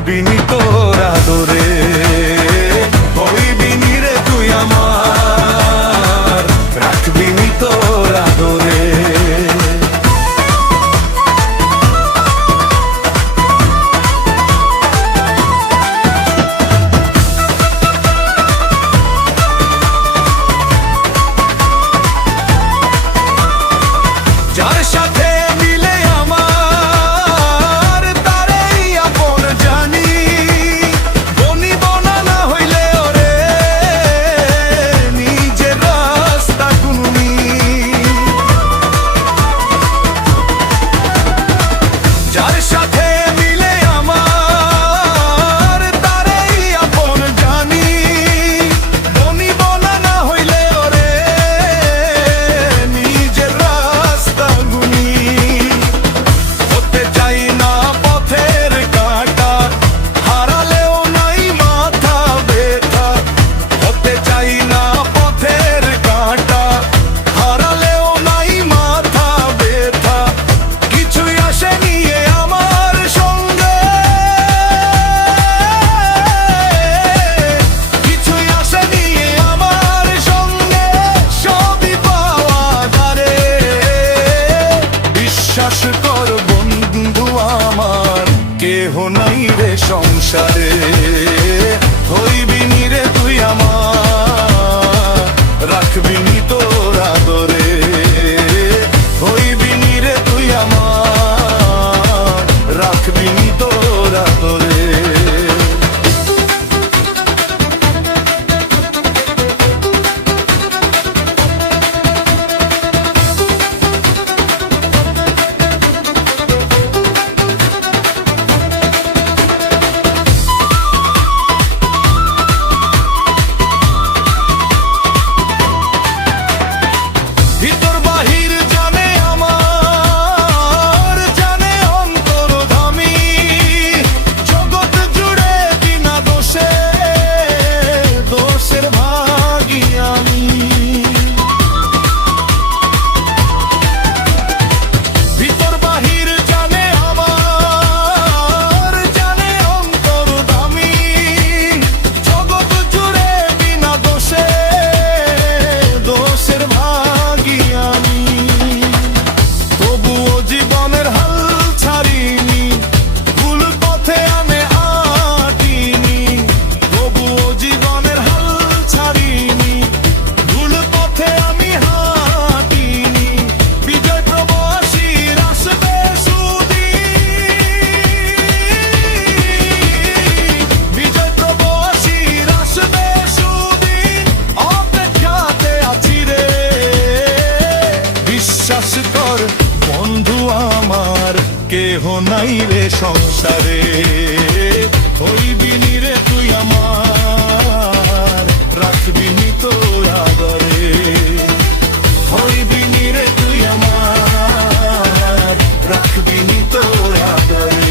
রাখবি নি তোর আদরে, হইবি নি রে তুই আমার, রাখবি নি তোর আদরে। যার সাথে মিলে আমার তারেই আপন জানি, বনিব না হইলে ওরে নিজের রাস্তা গুনি। যার সাথে মিলে আমার তারেই আপন জানি, বনিব না হইলে ওরে নিজের রাস্তা গুনি। হতে চাই না পথের কাঁটা, হারালেও নাই মাথা ব্যথা। হতে চাই না পথের কাঁটা, হারালেও নাই মাথা ব্যথা। কিছুই আসেনি এ আমার সঙ্গে, কিছুই আসেনি এ আমার সঙ্গে, সবই পাওয়া দারে। বিশ্বাস কর বন্ধু আমার, কেহ নাই রে সংসারে, হইবি নি রে তুই আমার, রাখবি নি তোর আদরে। হইবি নি রে তুই আমার, রাখবি নি তোর আদরে। ভিতর বাহির জানে আমার, জানে অন্তর্ধামী, জগৎ জুড়ে বিনা দোষে, দোষের ভাগী আমি। ভিতর বাহির জানে আমার, জানে অন্তর্ধামী, জগৎ জুড়ে বিনা দোষে, দোষের ভাগী আমি। তবুও জীবনের হাল ছাড়িনি, ভুল পথে আমি আটিনি। তবুও জীবনের হাল ছাড়িনি, ভুল পথে আমি হাঁটিনি। বিজয় প্রবাসীর আসবে সুদিন, বিজয় প্রবাসীর আসবে সুদিন, অপেক্ষাতে আছি রে। বিশ্বাস কর বন্ধু আমার, কেহ নাই রে সংসারে, হইবি নি রে তুই আমার, রাখবি নি তোর আদরে। হইবি নি রে তুই আমার, রাখবি নি তোর আদরে।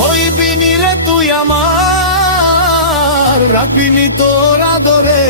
হইবি নি রে তুই আমার, রাখবি নি তোর আদরে।